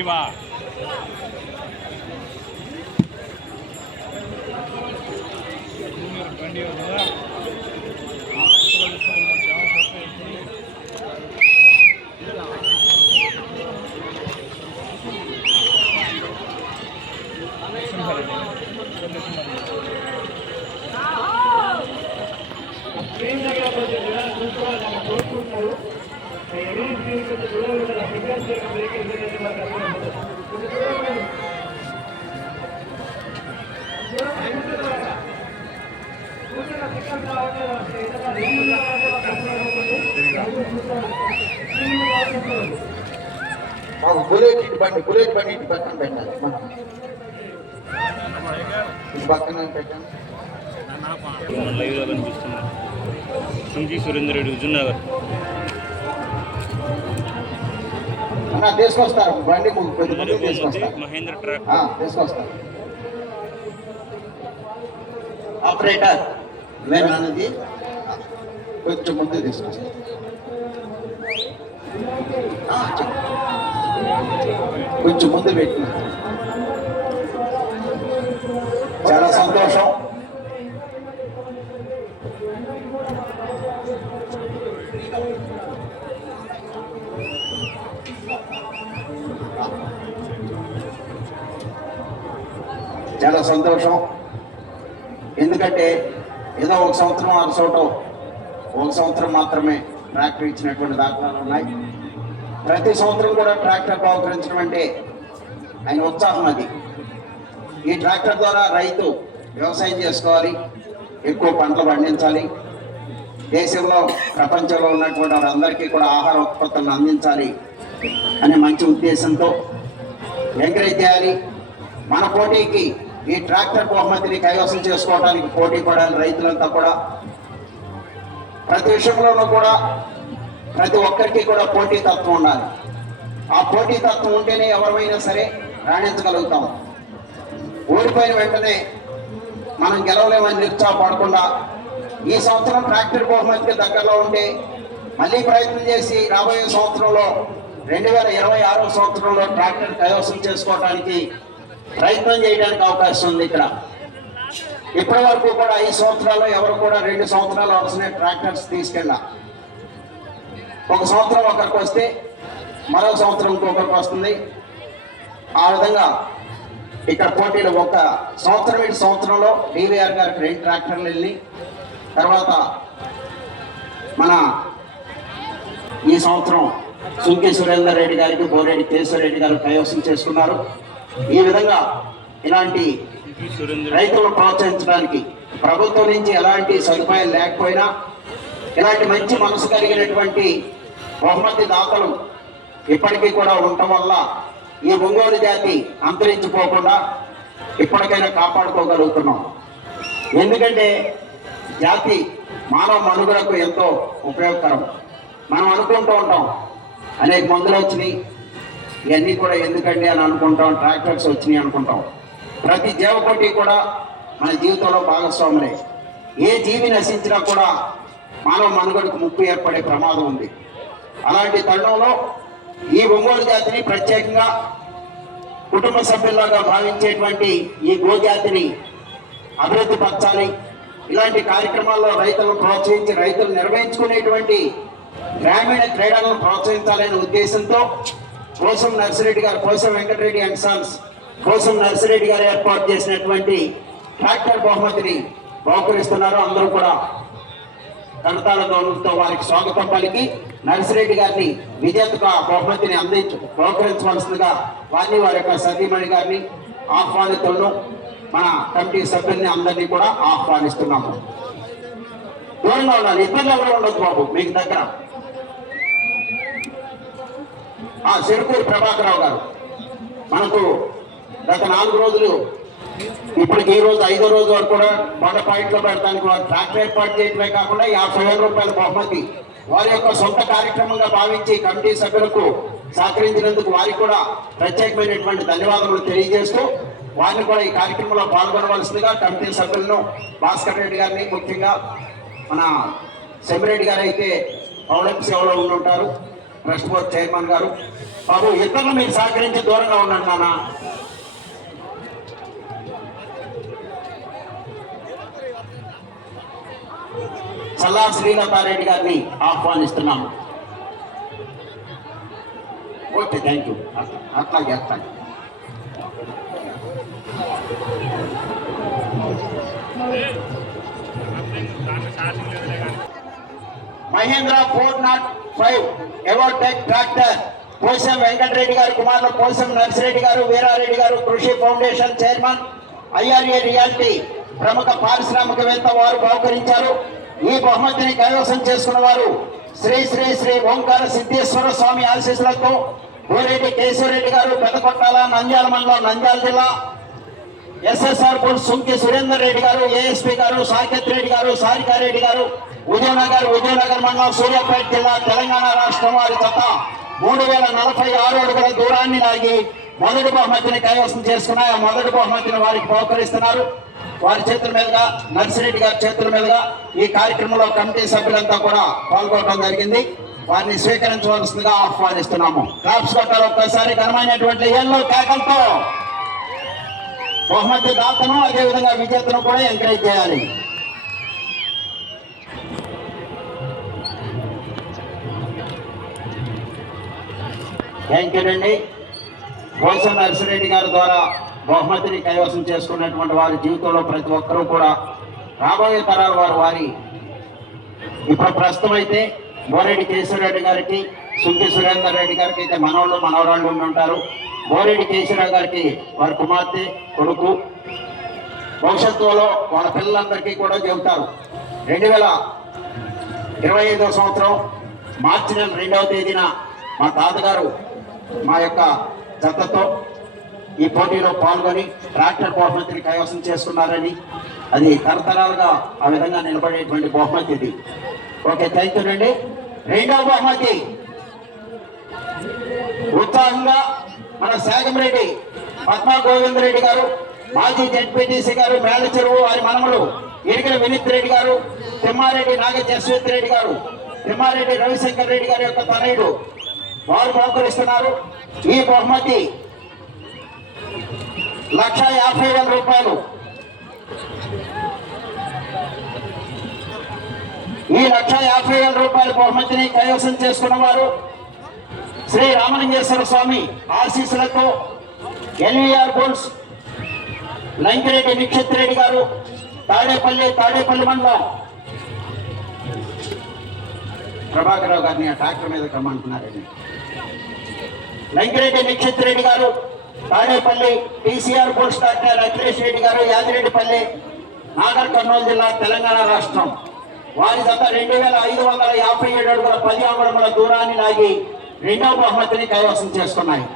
రెడీవా బండి కదా మాకు బుల్లెట్ ఇటు బండి బుల్లెట్ బండి ఇటు పక్కన పెట్టాలి మనం ఇటు పక్కన పెట్టాను లైవ్లో కనిపిస్తున్నా సంజీ సురేందర్ రెడ్డి హుజుర్నగర్ అన్న తీసుకొస్తారు. బండి తీసుకొస్తారు. మహేంద్ర ట్రాక్. తీసుకొస్తారు. ఆపరేటర్ ఇవేనన్నది కొంచెం ముందు తీసుకొస్తారు. కొంచెం ముందు పెట్టి. చాలా సంతోషం. చాలా సంతోషం. ఎందుకంటే ఏదో ఒక సంవత్సరం ఆరు చోటం ఒక సంవత్సరం మాత్రమే ట్రాక్టర్ ఇచ్చినటువంటి దాఖలాలు ఉన్నాయి. ప్రతి సంవత్సరం కూడా ట్రాక్టర్ బహుకరించడం అంటే ఆయన ఉత్సాహం అది. ఈ ట్రాక్టర్ ద్వారా రైతు వ్యవసాయం చేసుకోవాలి ఎక్కువ పంటలు పండించాలి. దేశంలో ప్రపంచంలో ఉన్నటువంటి వారందరికీ కూడా ఆహార ఉత్పత్తులను అందించాలి అనే మంచి ఉద్దేశంతో ఎంకరేజ్ చేయాలి. మన పోటీకి ఈ ట్రాక్టర్ బహుమతిని కైవసం చేసుకోవడానికి పోటీ పడాలి రైతులంతా కూడా. ప్రతి విషయంలోనూ కూడా ప్రతి ఒక్కరికి కూడా పోటీ తత్వం ఉండాలి. ఆ పోటీ తత్వం ఉంటేనే ఎవరైనా సరే రాణించగలుగుతాం. ఓడిపోయిన వెంటనే మనం గెలవలేమని నిరుత్సాహపడకుండా ఈ సంవత్సరం ట్రాక్టర్ బహుమతికి దగ్గరలో ఉంటే మళ్ళీ ప్రయత్నం చేసి రాబోయే సంవత్సరంలో రెండు వేల ఇరవై ఆరో సంవత్సరంలో ట్రాక్టర్ కైవసం చేసుకోవడానికి ప్రయత్నం చేయడానికి అవకాశం ఉంది ఇక్కడ. ఇప్పటి వరకు కూడా ఐదు సంవత్సరాలు ఎవరు కూడా రెండు సంవత్సరాలు అవసరమే ట్రాక్టర్స్ తీసుకెళ్ళా. ఒక సంవత్సరం ఒకరికి వస్తే మరో సంవత్సరం ఇంకొకరికి వస్తుంది. ఆ విధంగా ఇక్కడ పోటీలు ఒక సంవత్సరం ఇటు సంవత్సరంలో డివిఆర్ గారికి రెండు ట్రాక్టర్లు వెళ్ళి తర్వాత మన ఈ సంవత్సరం సుంకి సురేందర్ రెడ్డి గారికి బోరెడ్డి కేశవరెడ్డి గారు కైవసం చేసుకున్నారు. ఈ విధంగా ఇలాంటి రైతులను ప్రోత్సహించడానికి ప్రభుత్వం నుంచి ఎలాంటి సదుపాయాలు లేకపోయినా ఇలాంటి మంచి మనసు కలిగినటువంటి బహుమతి దాతలు ఇప్పటికీ కూడా ఉండటం వల్ల ఈ ఒంగోలు జాతి అంతరించిపోకుండా ఇప్పటికైనా కాపాడుకోగలుగుతున్నాం. ఎందుకంటే జాతి మానవ మనుగడకు ఎంతో ఉపయోగకరం. మనం అనుకుంటూ ఉంటాం అనేక మందులు వచ్చినాయి ఇవన్నీ కూడా ఎందుకండి అని అనుకుంటాం ట్రాక్టర్స్ వచ్చినాయి అనుకుంటాం. ప్రతి జీవకోటి కూడా మన జీవితంలో భాగస్వాములే. ఏ జీవి నశించినా కూడా మానవ మనుగడకు ముప్పు ఏర్పడే ప్రమాదం ఉంది. అలాంటి తరుణంలో ఈ ఒంగోలు జాతిని ప్రత్యేకంగా కుటుంబ సభ్యులాగా భావించేటువంటి ఈ గోజాతిని అభివృద్ధి పరచాలి. ఇలాంటి కార్యక్రమాల్లో రైతులను ప్రోత్సహించి రైతులు నిర్వహించుకునేటువంటి గ్రామీణ క్రీడలను ప్రోత్సహించాలనే ఉద్దేశంతో కోసం నర్సిరెడ్డి గారు కోసం వెంకటరెడ్డి అండ్ సన్స్ కోసం నర్సిరెడ్డి గారు ఏర్పాటు చేసినటువంటి ట్రాక్టర్ బహుమతిని బహుకరిస్తున్నారు. అందరూ కూడా కడతాల గౌరవంతో వారికి స్వాగతం పలికి నర్సిరెడ్డి గారిని విజేతగా బహుమతిని అందించు బహుకరించవలసిందిగా వారిని వారి యొక్క సతీమణి గారిని ఆహ్వానితులను మన కమిటీ సభ్యుల్ని అందరినీ కూడా ఆహ్వానిస్తున్నాము. దూరంగా ఉండాలి ఇబ్బంది ఎవరు ఉండదు బాబు మీకు దగ్గర. ఆ సిరుకూరు ప్రభాకరరావు గారు. మనకు గత నాలుగు రోజులు ఇప్పటికి ఈ రోజు ఐదో రోజు వరకు కూడా బండ పాయింట్లో పెడతానికి వారు ట్రాక్టర్ ఏర్పాటు చేయటమే కాకుండా యాభై వేల రూపాయల బహుమతి వారి యొక్క సొంత కార్యక్రమంగా భావించి కమిటీ సభ్యులకు సహకరించినందుకు వారికి కూడా ప్రత్యేకమైనటువంటి ధన్యవాదములు తెలియజేస్తూ వారిని కూడా ఈ కార్యక్రమంలో పాల్గొనవలసిందిగా కమిటీ సభ్యులను భాస్కర్ రెడ్డి గారిని ముఖ్యంగా మన సెమిరెడ్డి గారు అయితే పౌడప్ సేవలో ఉండుంటారు ట్రస్ట్ బోర్డ్ చైర్మన్ గారు. బాబు ఇద్దరు మీరు సహకరించి దూరంగా ఉండండి నాన్న. సల్లా శ్రీలతారెడ్డి గారిని ఆహ్వానిస్తున్నాము. ఓకే థ్యాంక్ యూ అట్లాగే అట్లాగే Mahindra four naught five Evotech tractor Posam Venkatareddy garu కుమారులు పోసం నర్సిరెడ్డి గారు వీరారెడ్డి గారు కృషి ఫౌండేషన్ చైర్మన్ ఐఆర్ఏ రియాలిటీ ప్రముఖ పారిశ్రామికవేత్త వారు బహుకరించారు. ఈ బహుమతిని కైవసం చేసుకున్న వారు శ్రీ శ్రీ శ్రీ ఓంకార సిద్ధేశ్వర స్వామి ఆశీస్సులతో గోరెడ్డి కేశవరెడ్డి గారు పెదకొట్టాల నంద్యాల మండలం నంద్యాల జిల్లా. SSR board Sunki Surender Reddy garu ASP గారు సాకేత్ రెడ్డి గారు సారికారెడ్డి గారు ఉదయనగర్ విజయనగర్ మండలం సూర్యాపేట జిల్లా తెలంగాణ రాష్ట్రం వారి జత మూడు వేల నలభై ఆరు అడుగుల దూరాన్ని లాగి మొదటి బహుమతిని కైవసం చేసుకున్నాయి ఆ మొదటి బహుమతిని వారికి బహుకరిస్తున్నారు. వారి చేతుల మీదుగా నర్సిరెడ్డి గారి చేతుల మీదుగా ఈ కార్యక్రమంలో కమిటీ సభ్యులంతా కూడా పాల్గొనడం జరిగింది. వారిని స్వీకరించవలసిందిగా ఆహ్వానిస్తున్నాము. క్లాప్స్ కొట్టాలి ఒక్కసారి ఘనమైనటువంటి ఎల్లో కేకలతో బహుమతి దాతను అదేవిధంగా విజేతను కూడా ఎంకరేజ్ చేయాలి. థ్యాంక్ యూ అండి గోసం నర్సిరెడ్డి గారి ద్వారా బహుమతిని కైవసం చేసుకున్నటువంటి వారి జీవితంలో ప్రతి ఒక్కరూ కూడా రాబోయే తరాల వారు వారి ఇప్పుడు ప్రస్తుతం అయితే బోరెడ్డి కేశవరెడ్డి గారికి సుంకి సురేందర్ రెడ్డి గారికి అయితే మనవాళ్ళు మనవరాళ్ళు ఉంటారు. బోరెడ్డి కేశవరావు గారికి వారి కుమార్తె కొడుకు. భవిష్యత్తులో వాళ్ళ పిల్లలందరికీ కూడా చెబుతారు. రెండు వేల ఇరవై ఐదో సంవత్సరం మార్చి నెల రెండవ తేదీన మా తాతగారు మా యొక్క జతతో ఈ పోటీలో పాల్గొని ట్రాక్టర్ బహుమతిని కైవసం చేసుకున్నారని అది తరతరాలుగా ఆ విధంగా నిలబడేటువంటి బహుమతి ఇది. ఓకే థ్యాంక్ యూ అండి. రెండవ బహుమతి. ఉత్సాహంగా మన శాగంరెడ్డి పద్మా గోవింద్ రెడ్డి గారు మాజీ జడ్పీటీసీ గారు మేళ చెరువు వారి మనములు ఇరిగిన వినీత్ రెడ్డి గారు తిమ్మారెడ్డి నాగ జస్వంత్ రెడ్డి గారు తిమ్మారెడ్డి రవిశంకర్ రెడ్డి గారి యొక్క తనయుడు వారు బహుకరిస్తున్నారు ఈ బహుమతి లక్ష యాభై వేల రూపాయలు. ఈ లక్ష యాభై వేల రూపాయల బహుమతిని కైవసం చేసుకున్న వారు శ్రీ రామలింగేశ్వర స్వామి ఆశీస్సులతో ఎల్వీఆర్ గోల్స్ లంకిరెడ్డి నిక్షిత్ రెడ్డి గారు తాడేపల్లి తాడేపల్లి మండలం ప్రభాకర్ రావు గారిని ఆ ట్రాక్టర్ మీద కమ్మంటున్నారని లంకిరెడ్డి నిక్షిత్ రెడ్డి గారు తాడేపల్లి టీసీఆర్ బోల్స్ డాక్టర్ అఖిలేష్ రెడ్డి గారు యాదిరెడ్డిపల్లి నాగర్ కర్నూలు జిల్లా తెలంగాణ రాష్ట్రం. వారి గత రెండు వేల ఐదు వందల యాభై ఏడు అడుగుల పది అంగుళముల దూరాన్ని లాగి రెండవ బహుమతిని కైవసం చేసుకున్నాయి.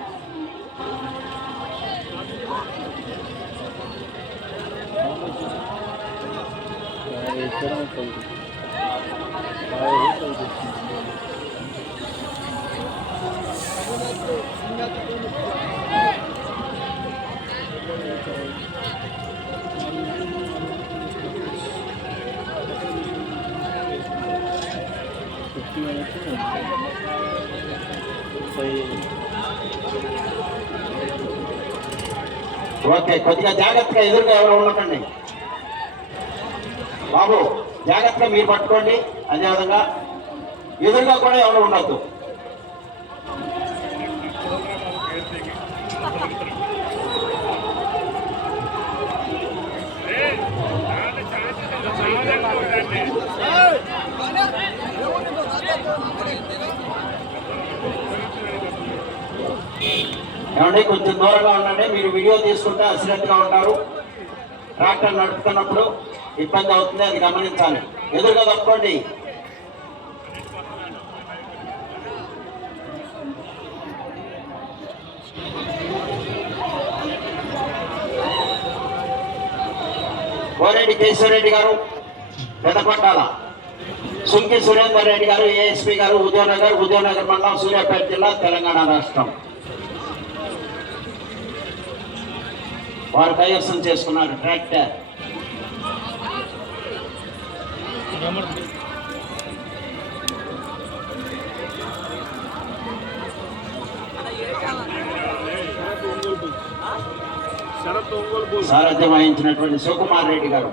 ఓకే కొద్దిగా జాగ్రత్తగా ఎదురుగా ఎవరు ఉండకండి. బాబు జాగ్రత్తగా మీరు పట్టుకోండి. అదేవిధంగా ఎదురుగా కూడా ఎవరు ఉండొద్దు. ఏమండి కొంచెం దూరంగా ఉండండి. మీరు వీడియో తీసుకుంటే అసిడెంట్గా ఉంటారు. ట్రాక్టర్ నడుపుతున్నప్పుడు ఇబ్బంది అవుతుంది అది గమనించాలి. ఎదురుగా తప్పుకోండి కోరెడ్డి కేశవరెడ్డి గారు పెదపట్టాల. సుంకి సురేందర్ రెడ్డి గారు ఏఎస్పీ గారు ఉదయనగర్ ఉదయనగర్ మండలం సూర్యాపేట జిల్లా తెలంగాణ రాష్ట్రం. వారు కైవసం చేసుకున్నారు ట్రాక్టర్. సారథ్యం వహించినటువంటి సుకుమార్ రెడ్డి గారు.